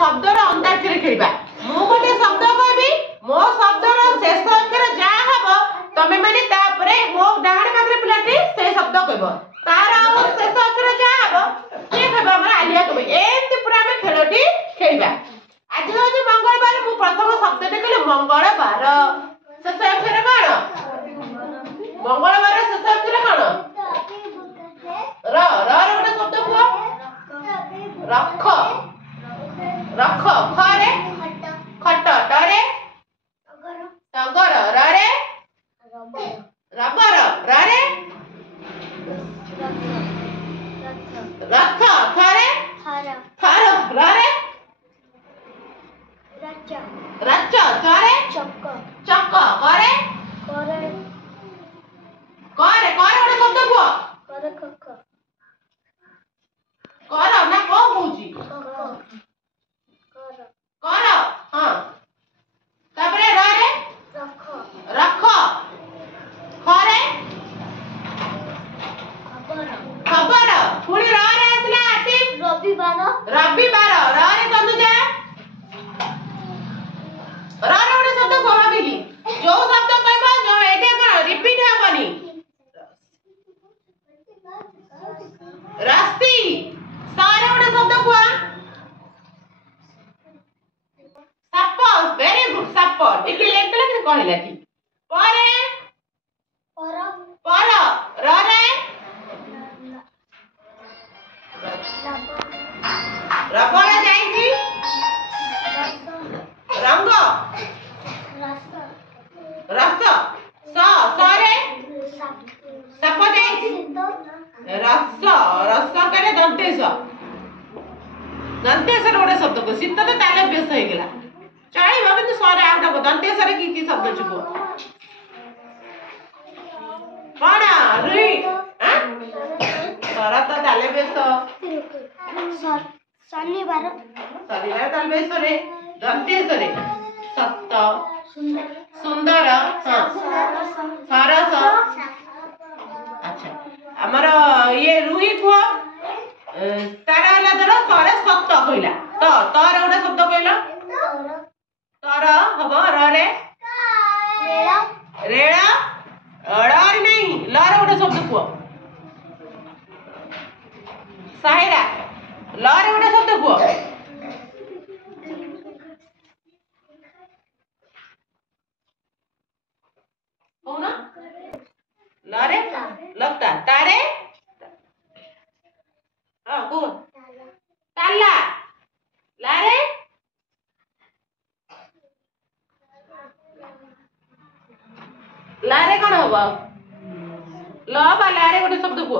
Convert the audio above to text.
शब्दर अंदाजरे खेलिबा मु गोटे शब्द कहबी मो शब्दर शेष अक्षर जा हबो तमे माने तापरे मो डाण पाखरे पिलाटी से शब्द कहबो तार शेष अक्षर जा हबो के कहबो हमरा आलिया कहबो एते पूरा हम खेलटी खेलिबा आज होजे मंगलवार मु प्रथम शब्दटे कहले मंगलवार शेष अक्षर कोन मंगलवार शेष अक्षर कोन र र गोटे शब्द को रख रख खरे खट टरे टगर ररे रबर ररे रख खरे खर ररे रच चरे चक करे करे करे गोटे शब्द को कर ना कौन कहूची कर हां तापरे रे रख खरे खबर पुणी रे आसला आसिफ रविवार रे तनुजा रे गोटे शब्द कहबी कि जो शब्द कहबा जो एटा कोन रिपीट हेबनी रास्ती सारे गोटे शब्द कुआ साप वेरी गुड साप ठीक लेट लेकिन कहला ठीक परे पर रे रबर जाईची रंग रस सारे साप जाईची रस रस करे दंतेश दंतेश गोटे शब्द को शीत तो ताले व्यस्त हो गला चलिबा किंतु सरे आउटा को दंतेश रे की शब्द छिको कोन रुई हां सरा तो ताले व्यस्त शनिवार ताले व्यस्त रे दंतेश रे सत्य सुंदर हां सरस अच्छा हमर ये रुई को तारा हला धर सरे सत्य कहला तो तोर गोटे शब्द कहला तर हबो रे रेड़ा अड़र नहीं लर गोटे शब्द को साहिरा लर गोटे शब्द को कौन लरे लगता तारे हां को ताला लारे लारे कोन हबो ल बा लारे गोटे शब्द को